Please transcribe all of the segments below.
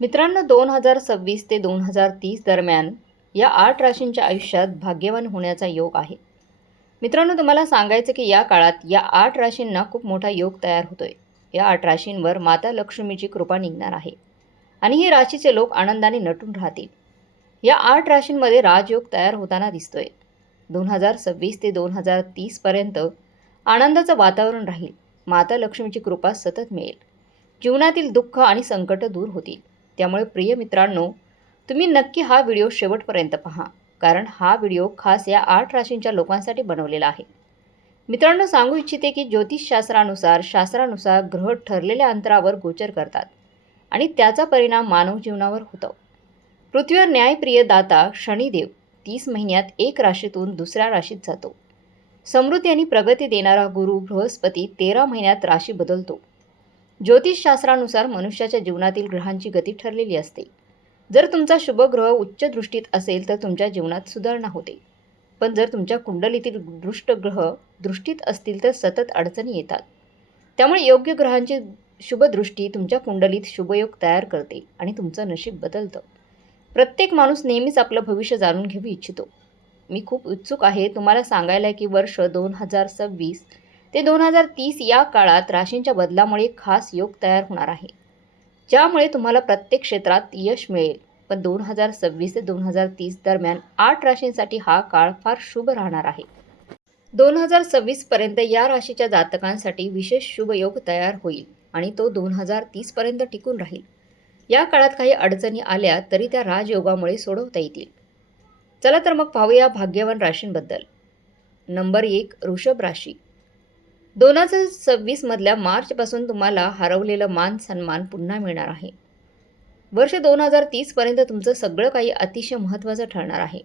मित्रांनो दोन हजार सव्वीस ते दोन हजार तीस दरम्यान या आठ राशींच्या आयुष्यात भाग्यवान होण्याचा योग आहे. मित्रांनो तुम्हाला सांगायचं की या काळात या आठ राशींना खूप मोठा योग तयार होतोय. या आठ राशींवर माता लक्ष्मीची कृपा निघणार आहे आणि हे राशीचे लोक आनंदाने नटून राहतील. या आठ राशींमध्ये राजयोग तयार होताना दिसतोय. दोन हजार सव्वीस ते दोन हजार तीसपर्यंत आनंदाचं वातावरण राहील. माता लक्ष्मीची कृपा सतत मिळेल. जीवनातील दुःख आणि संकट दूर होतील. त्यामुळे प्रिय मित्रांनो तुम्ही नक्की हा व्हिडिओ शेवटपर्यंत पहा कारण हा व्हिडिओ खास या आठ राशींच्या लोकांसाठी बनवलेला आहे. मित्रांनो सांगू इच्छिते की ज्योतिषशास्त्रानुसार शास्त्रानुसार ग्रह ठरलेल्या अंतरावर गोचर करतात आणि त्याचा परिणाम मानव जीवनावर होतो. पृथ्वीवर न्यायप्रिय दाता शनिदेव तीस महिन्यात एक राशीतून दुसऱ्या राशीत जातो. समृद्धी आणि प्रगती देणारा गुरु बृहस्पती तेरा महिन्यात राशी बदलतो. ज्योतिषशास्त्रानुसार मनुष्याच्या जीवनातील ग्रहांची गती ठरलेली असते. जर तुमचा शुभ ग्रह उच्च दृष्टीत असेल तर तुमच्या जीवनात सुधारणा होते. पण जर तुमच्या कुंडलीतील दृष्ट ग्रह दृष्टीत असतील तर सतत अडचणी येतात. त्यामुळे योग्य ग्रहांची शुभदृष्टी तुमच्या कुंडलीत शुभयोग तयार करते आणि तुमचं नशीब बदलतं. प्रत्येक माणूस नेहमीच आपलं भविष्य जाणून घेऊ इच्छितो. मी खूप उत्सुक आहे तुम्हाला सांगायला की वर्ष दोन हजार सव्वीस ते दोन हजार तीस या काळात राशींच्या बदलामुळे खास योग तयार होणार आहे. ज्यामुळे तुम्हाला प्रत्येक क्षेत्रात यश मिळेल. पण दोन हजार सव्वीस ते दोन हजार तीस दरम्यान आठ राशींसाठी हा काळ फार शुभ राहणार आहे. दोन हजार सव्वीसपर्यंत या राशीच्या जातकांसाठी विशेष शुभ योग तयार होईल आणि तो दोन हजार तीसपर्यंत टिकून राहील. या काळात काही अडचणी आल्या तरी त्या राजयोगामुळे सोडवता येतील. चला तर मग पाहूया भाग्यवान राशींबद्दल. नंबर एक ऋषभ राशी. दोन हजार सव्वीसमधल्या मार्चपासून तुम्हाला हरवलेलं मान सन्मान पुन्हा मिळणार आहे. वर्ष दोन हजार तीसपर्यंत तुमचं सगळं काही अतिशय महत्त्वाचं ठरणार आहे.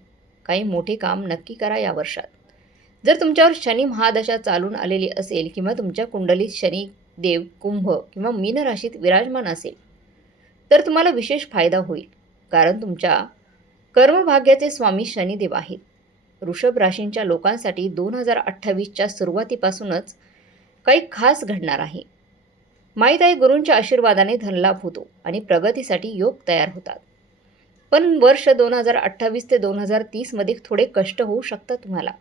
काही मोठे काम नक्की करा या वर्षात. जर तुमच्यावर शनी महादशा चालून आलेली असेल किंवा तुमच्या कुंडलीत शनी देव कुंभ किंवा मीन राशीत विराजमान असेल तर तुम्हाला विशेष फायदा होईल. कारण तुमच्या कर्मभाग्याचे स्वामी शनिदेव आहेत. वृषभ राशींच्या लोकांसाठी दोन हजार अठ्ठावीसच्या सुरुवातीपासूनच काही खास घडणार आहे. माहीत आहे गुरूंच्या आशीर्वादाने धनलाभ होतो आणि प्रगतीसाठी योग तयार होतात. पण वर्ष दोन हजार अठ्ठावीस ते दोन हजार तीसमध्ये थोडे कष्ट होऊ शकतात तुम्हाला.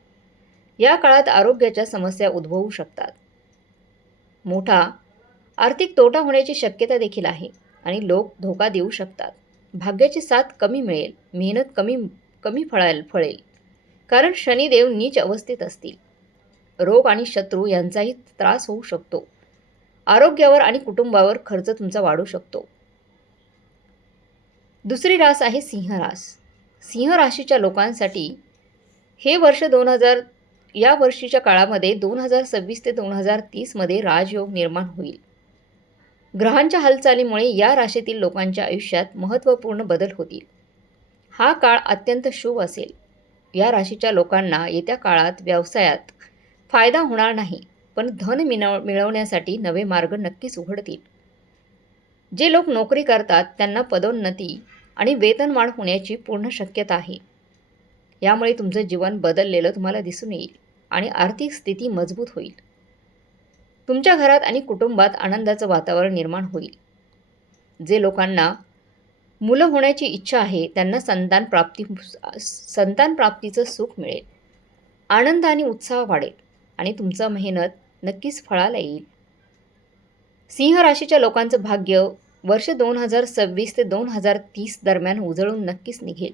या काळात आरोग्याच्या समस्या उद्भवू शकतात. मोठा आर्थिक तोटा होण्याची शक्यता देखील आहे आणि लोक धोका देऊ शकतात. भाग्याची साथ कमी मिळेल मेहनत कमी कमी फळाल फळेल. कारण शनिदेव नीच अवस्थेत असतील. रोग आणि शत्रू यांचाही त्रास होऊ शकतो. आरोग्यावर आणि कुटुंबावर खर्च तुमचा वाढू शकतो. दुसरी रास आहे सिंह रास सिंह राशीच्या लोकांसाठी हे वर्ष दोन हजार या वर्षीच्या काळामध्ये दोन हजार सव्वीस ते दोन हजार तीसमध्ये राजयोग निर्माण होईल. ग्रहांच्या हालचालीमुळे या राशीतील लोकांच्या आयुष्यात महत्त्वपूर्ण बदल होतील. हा काळ अत्यंत शुभ असेल. या राशीच्या लोकांना येत्या काळात व्यवसायात फायदा होणार नाही पण धन मिळव मिळवण्यासाठी नवे मार्ग नक्कीच उघडतील. जे लोक नोकरी करतात त्यांना पदोन्नती आणि वेतनवाढ होण्याची पूर्ण शक्यता आहे. यामुळे तुमचं जीवन बदललेलं तुम्हाला दिसून येईल आणि आर्थिक स्थिती मजबूत होईल. तुमच्या घरात आणि कुटुंबात आनंदाचं वातावरण निर्माण होईल. जे लोकांना मुलं होण्याची इच्छा आहे त्यांना संतान प्राप्ती संतान प्राप्तीचं सुख मिळेल. आनंद आणि उत्साह वाढेल. आणि तुमचं मेहनत नक्कीच फळाला येईल. सिंह राशीच्या लोकांचं भाग्य वर्ष दोन हजार सव्वीस ते दोन हजार तीस दरम्यान उजळून नक्कीच निघेल.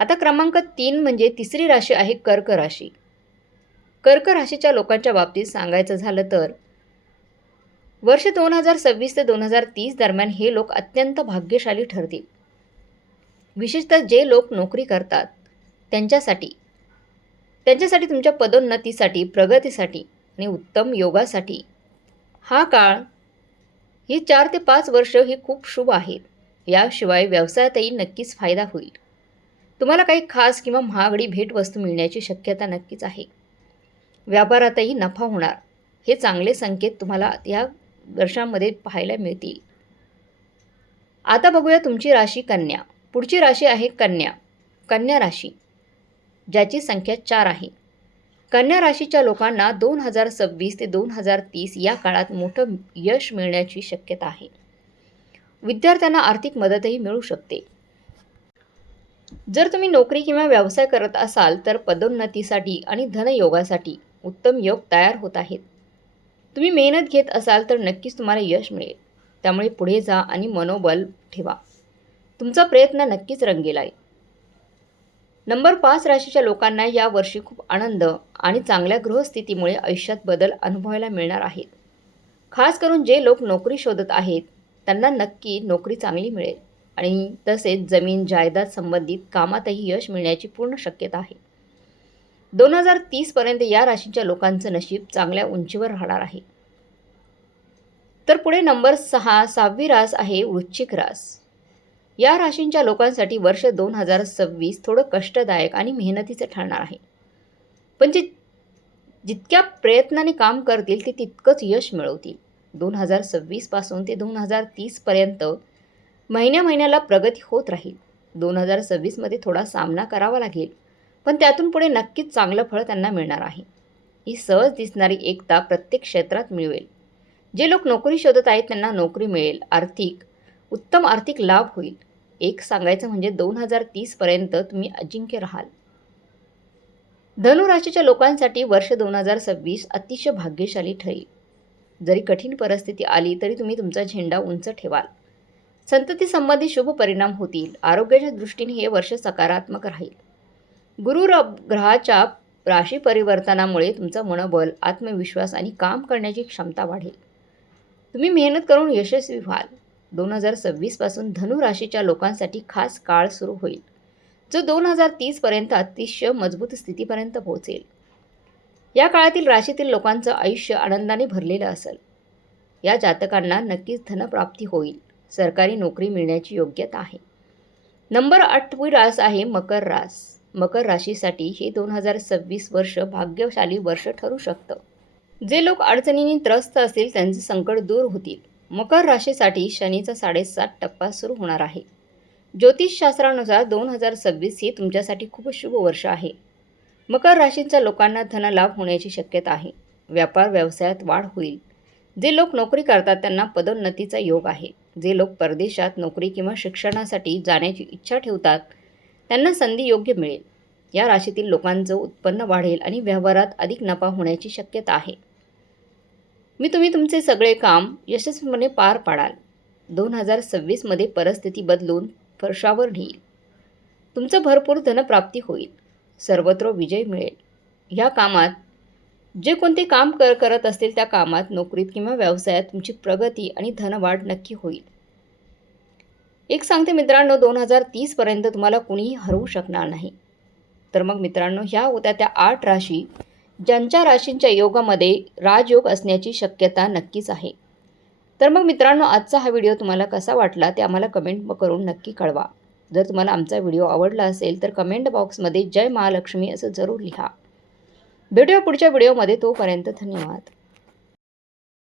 आता क्रमांक तीन म्हणजे तिसरी राशी आहे कर्क राशी. कर्क राशीच्या लोकांच्या बाबतीत सांगायचं झालं तर वर्ष दोन हजार सव्वीस ते दोन हजार तीस दरम्यान हे लोक अत्यंत भाग्यशाली ठरतील. विशेषतः जे लोक नोकरी करतात त्यांच्यासाठी त्यांच्यासाठी तुमच्या पदोन्नतीसाठी प्रगतीसाठी आणि उत्तम योगासाठी. हा काळ ही चार ते पाच वर्ष ही खूप शुभ आहेत. याशिवाय व्यवसायातही नक्कीच फायदा होईल. तुम्हाला काही खास किंवा महागडी भेटवस्तू मिळण्याची शक्यता नक्कीच आहे. व्यापारातही नफा होणार. हे चांगले संकेत तुम्हाला या वर्षांमध्ये पाहायला मिळतील. आता बघूया तुमची राशी कन्या. पुढची राशी आहे कन्या. कन्या राशी. ज्याची संख्या चार आहे. कन्या राशीच्या लोकांना दोन हजार सव्वीस ते दोन हजार तीस या काळात मोठं यश मिळण्याची शक्यता आहे. विद्यार्थ्यांना आर्थिक मदतही मिळू शकते. जर तुम्ही नोकरी किंवा व्यवसाय करत असाल तर पदोन्नतीसाठी आणि धनयोगासाठी उत्तम योग तयार होत आहेत. तुम्ही मेहनत घेत असाल तर नक्कीच तुम्हाला यश मिळेल. त्यामुळे पुढे जा आणि मनोबल ठेवा. तुमचा प्रयत्न नक्कीच रंगेला आहे. नंबर पाच राशीच्या लोकांना या वर्षी खूप आनंद आणि चांगल्या गृहस्थितीमुळे आयुष्यात बदल अनुभवायला मिळणार आहेत. खास करून जे लोक नोकरी शोधत आहेत त्यांना नक्की नोकरी चांगली मिळेल आणि तसेच जमीन जायदाद संबंधित कामातही यश मिळण्याची पूर्ण शक्यता आहे. दोन हजार तीसपर्यंत या राशीच्या लोकांचं नशीब चांगल्या उंचीवर राहणार आहे. तर पुढे नंबर सहा सहावी रास आहे वृश्चिक रास. या राशींच्या लोकांसाठी वर्ष दोन हजार सव्वीस थोडं कष्टदायक आणि मेहनतीचं ठरणार आहे. पण जे जितक्या प्रयत्नाने काम करतील ते तितकंच यश मिळवतील. दोन हजार सव्वीसपासून ते दोन हजार तीसपर्यंत महिन्या महिन्याला प्रगती होत राहील. दोन हजार सव्वीसमध्ये थोडा सामना करावा लागेल पण त्यातून पुढे नक्कीच चांगलं फळ त्यांना मिळणार आहे. ही सहज दिसणारी एकता प्रत्येक क्षेत्रात मिळवेल. जे लोक नोकरी शोधत आहेत त्यांना नोकरी मिळेल. आर्थिक उत्तम आर्थिक लाभ होईल. एक सांगायचं म्हणजे दोन हजार तीसपर्यंत तुम्ही अजिंक्य राहाल. धनुराशीच्या लोकांसाठी वर्ष दोन हजार सव्वीस अतिशय भाग्यशाली ठरेल. जरी कठीण परिस्थिती आली तरी तुम्ही तुमचा झेंडा उंच ठेवाल. संततीसंबंधी शुभ परिणाम होतील. आरोग्याच्या दृष्टीने हे वर्ष सकारात्मक राहील. गुरु ग्रहाच्या राशी परिवर्तनामुळे तुमचं मनोबल आत्मविश्वास आणि काम करण्याची क्षमता वाढेल. तुम्ही मेहनत करून यशस्वी व्हाल. दोन हजार सव्वीसपासून धनु राशीच्या लोकांसाठी खास काळ सुरू होईल जो दोन हजार तीसपर्यंत अतिशय मजबूत स्थितीपर्यंत पोहोचेल. या काळातील राशीतील लोकांचं आयुष्य आनंदाने भरलेलं असेल. या जातकांना नक्कीच धनप्राप्ती होईल सरकारी नोकरी मिळण्याची योग्यता आहे. नंबर आठवी रास आहे मकर रास. मकर राशीसाठी हे दोन हजार सव्वीस वर्ष भाग्यशाली वर्ष ठरू शकतं. जे लोक अडचणींनी त्रस्त असतील त्यांचे संकट दूर होतील. मकर राशीसाठी शनीचा साडेसात टप्पा सुरू होणार आहे. ज्योतिषशास्त्रानुसार दोन हजार सव्वीस ही तुमच्यासाठी खूप शुभ वर्ष आहे. मकर राशींचा लोकांना धनलाभ होण्याची शक्यता आहे. व्यापार व्यवसायात वाढ होईल. जे लोक नोकरी करतात त्यांना पदोन्नतीचा योग आहे. जे लोक परदेशात नोकरी किंवा शिक्षणासाठी जाण्याची इच्छा ठेवतात त्यांना संधी योग्य मिळेल. या राशीतील लोकांचं उत्पन्न वाढेल आणि व्यवहारात अधिक नफा होण्याची शक्यता आहे. मी तुम्ही तुमचे सगळे काम यशस्वीपणे पार पाडाल. दोन हजार सव्वीसमध्ये परिस्थिती बदलून फरशावर नेईल तुमचं भरपूर धनप्राप्ती होईल. सर्वत्र विजय मिळेल. ह्या कामात जे कोणते काम कर करत असतील त्या कामात नोकरीत किंवा व्यवसायात तुमची प्रगती आणि धनवाढ नक्की होईल. एक सांगते मित्रांनो दोन हजार तीसपर्यंत तुम्हाला कुणीही हरवू शकणार नाही. तर मग मित्रांनो ह्या होत्या त्या आठ राशी ज्यांच्या राशींच्या योगामध्ये राजयोग असण्याची शक्यता नक्कीच आहे. तर मग मित्रांनो आजचा हा व्हिडिओ तुम्हाला कसा वाटला ते आम्हाला कमेंट करून नक्की कळवा. जर तुम्हाला आमचा व्हिडिओ आवडला असेल तर कमेंट बॉक्समध्ये जय महालक्ष्मी असं जरूर लिहा. भेटूया पुढच्या व्हिडिओमध्ये तोपर्यंत धन्यवाद.